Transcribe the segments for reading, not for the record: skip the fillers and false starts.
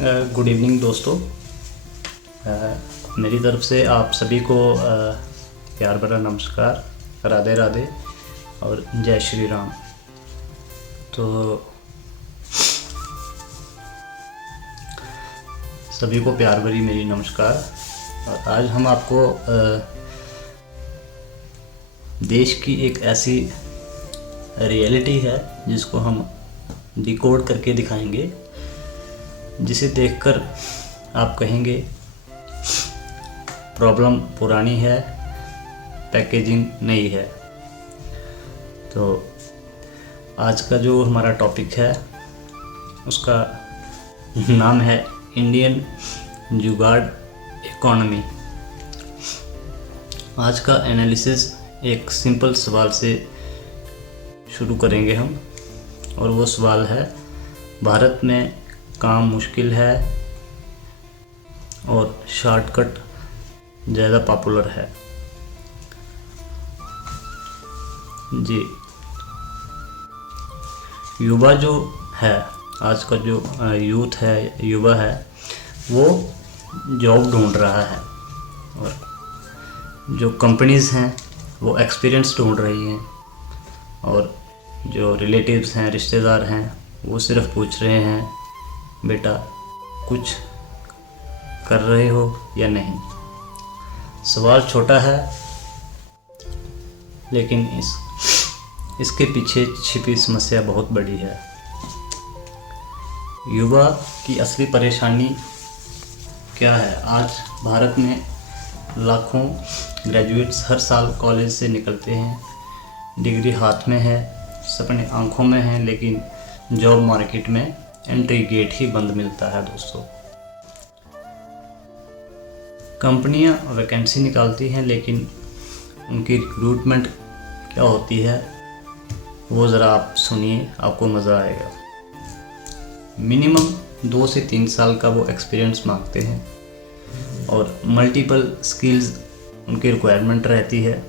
Good evening दोस्तों। मेरी तरफ से आप सभी को प्यार भरा नमस्कार, राधे राधे और जय श्री राम। तो सभी को प्यार भरी मेरी नमस्कार। और आज हम आपको देश की एक ऐसी रियलिटी है जिसको हम डिकोड करके दिखाएंगे, जिसे देखकर आप कहेंगे प्रॉब्लम पुरानी है, पैकेजिंग नई है। तो आज का जो हमारा टॉपिक है उसका नाम है इंडियन जुगाड़ इकोनॉमी। आज का एनालिसिस एक सिंपल सवाल से शुरू करेंगे हम, और वो सवाल है, भारत में काम मुश्किल है और शॉर्टकट ज़्यादा पॉपुलर है। जी, युवा जो है, आज का जो यूथ है, युवा है, वो जॉब ढूंढ रहा है, और जो कंपनीज़ हैं वो एक्सपीरियंस ढूंढ रही हैं, और जो रिलेटिव्स हैं, रिश्तेदार हैं, वो सिर्फ पूछ रहे हैं बेटा कुछ कर रहे हो या नहीं। सवाल छोटा है, लेकिन इसके पीछे छिपी समस्या बहुत बड़ी है। युवा की असली परेशानी क्या है? आज भारत में लाखों ग्रेजुएट्स हर साल कॉलेज से निकलते हैं, डिग्री हाथ में है, सपने आंखों में हैं, लेकिन जॉब मार्केट में एंट्री गेट ही बंद मिलता है दोस्तों। कंपनियां वैकेंसी निकालती हैं, लेकिन उनकी रिक्रूटमेंट क्या होती है वो ज़रा आप सुनिए, आपको मज़ा आएगा। मिनिमम 2 से 3 साल का वो एक्सपीरियंस मांगते हैं, और मल्टीपल स्किल्स उनकी रिक्वायरमेंट रहती है,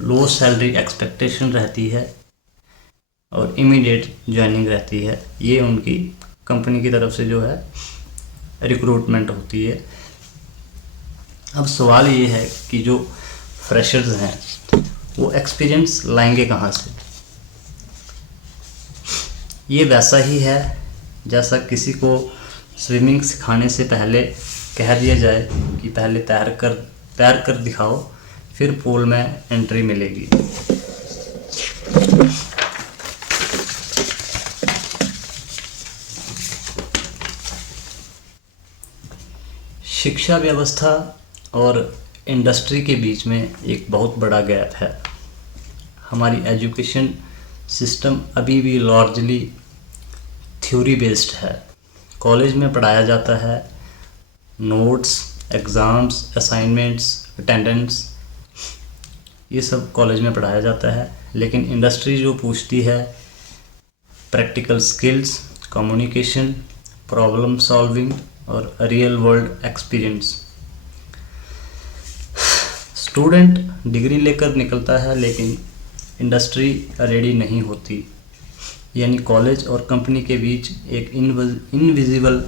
लो सैलरी एक्सपेक्टेशन रहती है, और इमीडिएट ज्वाइनिंग रहती है। ये उनकी कंपनी की तरफ से जो है रिक्रूटमेंट होती है। अब सवाल ये है कि जो फ्रेशर्स हैं वो एक्सपीरियंस लाएंगे कहाँ से? ये वैसा ही है जैसा किसी को स्विमिंग सिखाने से पहले कह दिया जाए कि पहले तैर कर दिखाओ, फिर पूल में एंट्री मिलेगी। शिक्षा व्यवस्था और इंडस्ट्री के बीच में एक बहुत बड़ा गैप है। हमारी एजुकेशन सिस्टम अभी भी लार्जली थ्योरी बेस्ड है। कॉलेज में पढ़ाया जाता है, नोट्स, एग्ज़ाम्स, असाइनमेंट्स, अटेंडेंस, ये सब कॉलेज में पढ़ाया जाता है, लेकिन इंडस्ट्री जो पूछती है practical skills, communication, problem solving और real world experience. Student degree लेकर निकलता है, लेकिन इंडस्ट्री रेडी नहीं होती, यानी कॉलेज और कंपनी के बीच एक इनविजिबल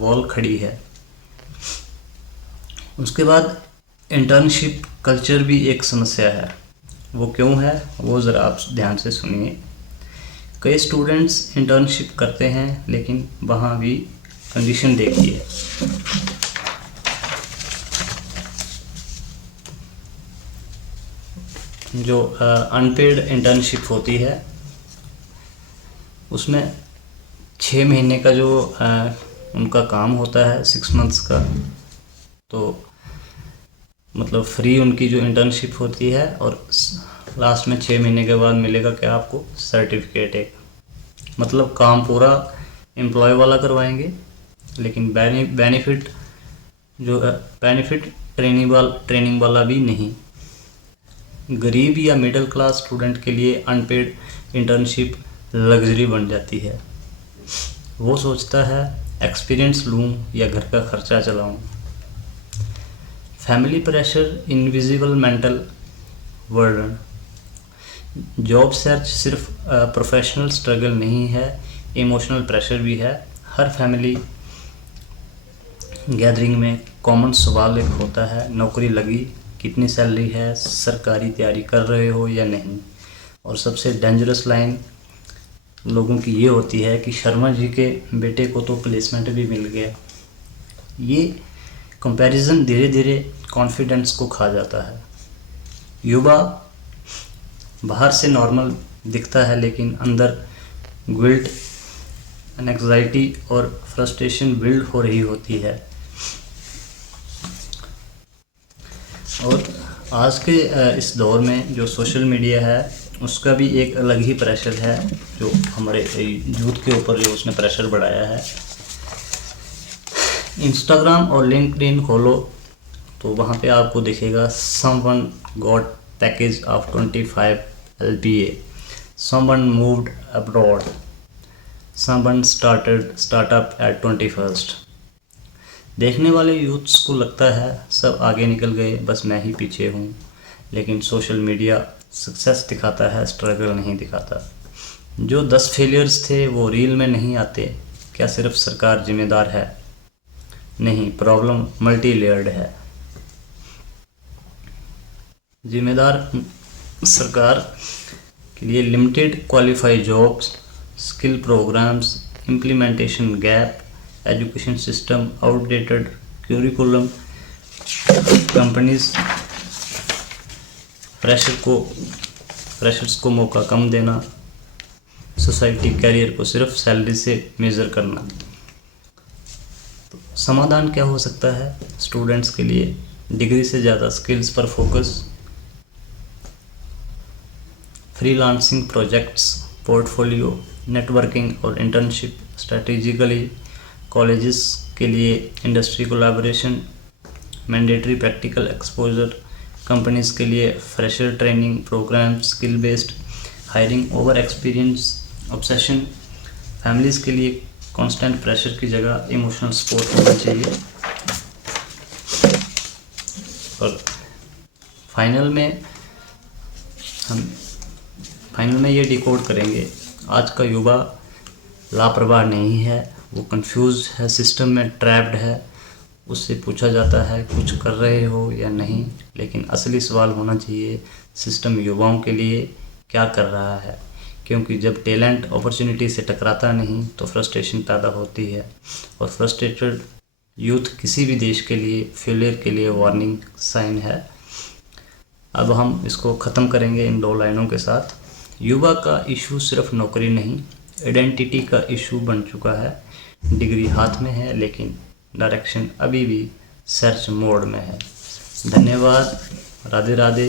वॉल खड़ी है। उसके बाद इंटर्नशिप कल्चर भी एक समस्या है। वो क्यों है वो ज़रा आप ध्यान से सुनिए। कई स्टूडेंट्स इंटर्नशिप करते हैं, लेकिन वहाँ भी कंडीशन देखिए, जो अनपेड इंटर्नशिप होती है उसमें 6 महीने का जो उनका काम होता है, 6 मंथ्स का, तो मतलब फ्री उनकी जो इंटर्नशिप होती है, और लास्ट में 6 महीने के बाद मिलेगा क्या आपको? सर्टिफिकेट एक। मतलब काम पूरा एम्प्लॉय वाला करवाएंगे, लेकिन बेनिफिट ट्रेनिंग वाला भी नहीं। गरीब या मिडिल क्लास स्टूडेंट के लिए अनपेड इंटर्नशिप लग्जरी बन जाती है। वो सोचता है एक्सपीरियंस लूँ या घर का खर्चा चलाऊँ। Family pressure, invisible mental burden. Job search सिर्फ प्रोफेशनल स्ट्रगल नहीं है, इमोशनल प्रेशर भी है। हर फैमिली गैदरिंग में कॉमन सवाल एक होता है, नौकरी लगी, कितनी सैलरी है, सरकारी तैयारी कर रहे हो या नहीं। और सबसे डेंजरस लाइन लोगों की ये होती है कि शर्मा जी के बेटे को तो प्लेसमेंट भी मिल गया। ये कंपैरिजन धीरे धीरे कॉन्फिडेंस को खा जाता है। युवा बाहर से नॉर्मल दिखता है लेकिन अंदर गिल्ट, एंग्जाइटी और फ्रस्ट्रेशन बिल्ड हो रही होती है। और आज के इस दौर में जो सोशल मीडिया है उसका भी एक अलग ही प्रेशर है, जो हमारे यूथ के ऊपर जो उसने प्रेशर बढ़ाया है। इंस्टाग्राम और लिंक्डइन खोलो तो वहाँ पे आपको दिखेगा someone got package of 25 LPA, someone moved abroad, someone startup at 21st। देखने वाले यूथ्स को लगता है सब आगे निकल गए, बस मैं ही पीछे हूँ। लेकिन सोशल मीडिया सक्सेस दिखाता है, स्ट्रगल नहीं दिखाता। जो 10 फेलियर्स थे वो रील में नहीं आते। क्या सिर्फ सरकार जिम्मेदार है? नहीं, प्रॉब्लम मल्टी लेयर्ड है। जिम्मेदार सरकार के लिए limited qualified jobs, skill programs, implementation gap, education system, outdated curriculum, companies freshers को मौका कम देना, सोसाइटी कैरियर को सिर्फ सैलरी से मेज़र करना। तो समाधान क्या हो सकता है स्टूडेंट्स के लिए? डिग्री से ज़्यादा स्किल्स पर focus, freelancing projects, portfolio, networking और इंटर्नशिप स्ट्रेटेजिकली, कॉलेजेस के लिए industry collaboration, mandatory practical exposure, companies के लिए fresher training program, skill based hiring over experience obsession, families के लिए कांस्टेंट प्रेशर की जगह इमोशनल सपोर्ट होना चाहिए। और फाइनल में ये डिकोड करेंगे, आज का युवा लापरवाह नहीं है, वो कंफ्यूज है, सिस्टम में ट्रैप्ड है। उससे पूछा जाता है कुछ कर रहे हो या नहीं, लेकिन असली सवाल होना चाहिए सिस्टम युवाओं के लिए क्या कर रहा है। क्योंकि जब टैलेंट अपॉर्चुनिटी से टकराता नहीं तो फ्रस्ट्रेशन पैदा होती है, और फ्रस्ट्रेटेड यूथ किसी भी देश के लिए फेलियर के लिए वार्निंग साइन है। अब हम इसको ख़त्म करेंगे इन 2 लाइनों के साथ। युवा का इशू सिर्फ नौकरी नहीं, आइडेंटिटी का इशू बन चुका है। डिग्री हाथ में है लेकिन डायरेक्शन अभी भी सर्च मोड में है। धन्यवाद। राधे राधे।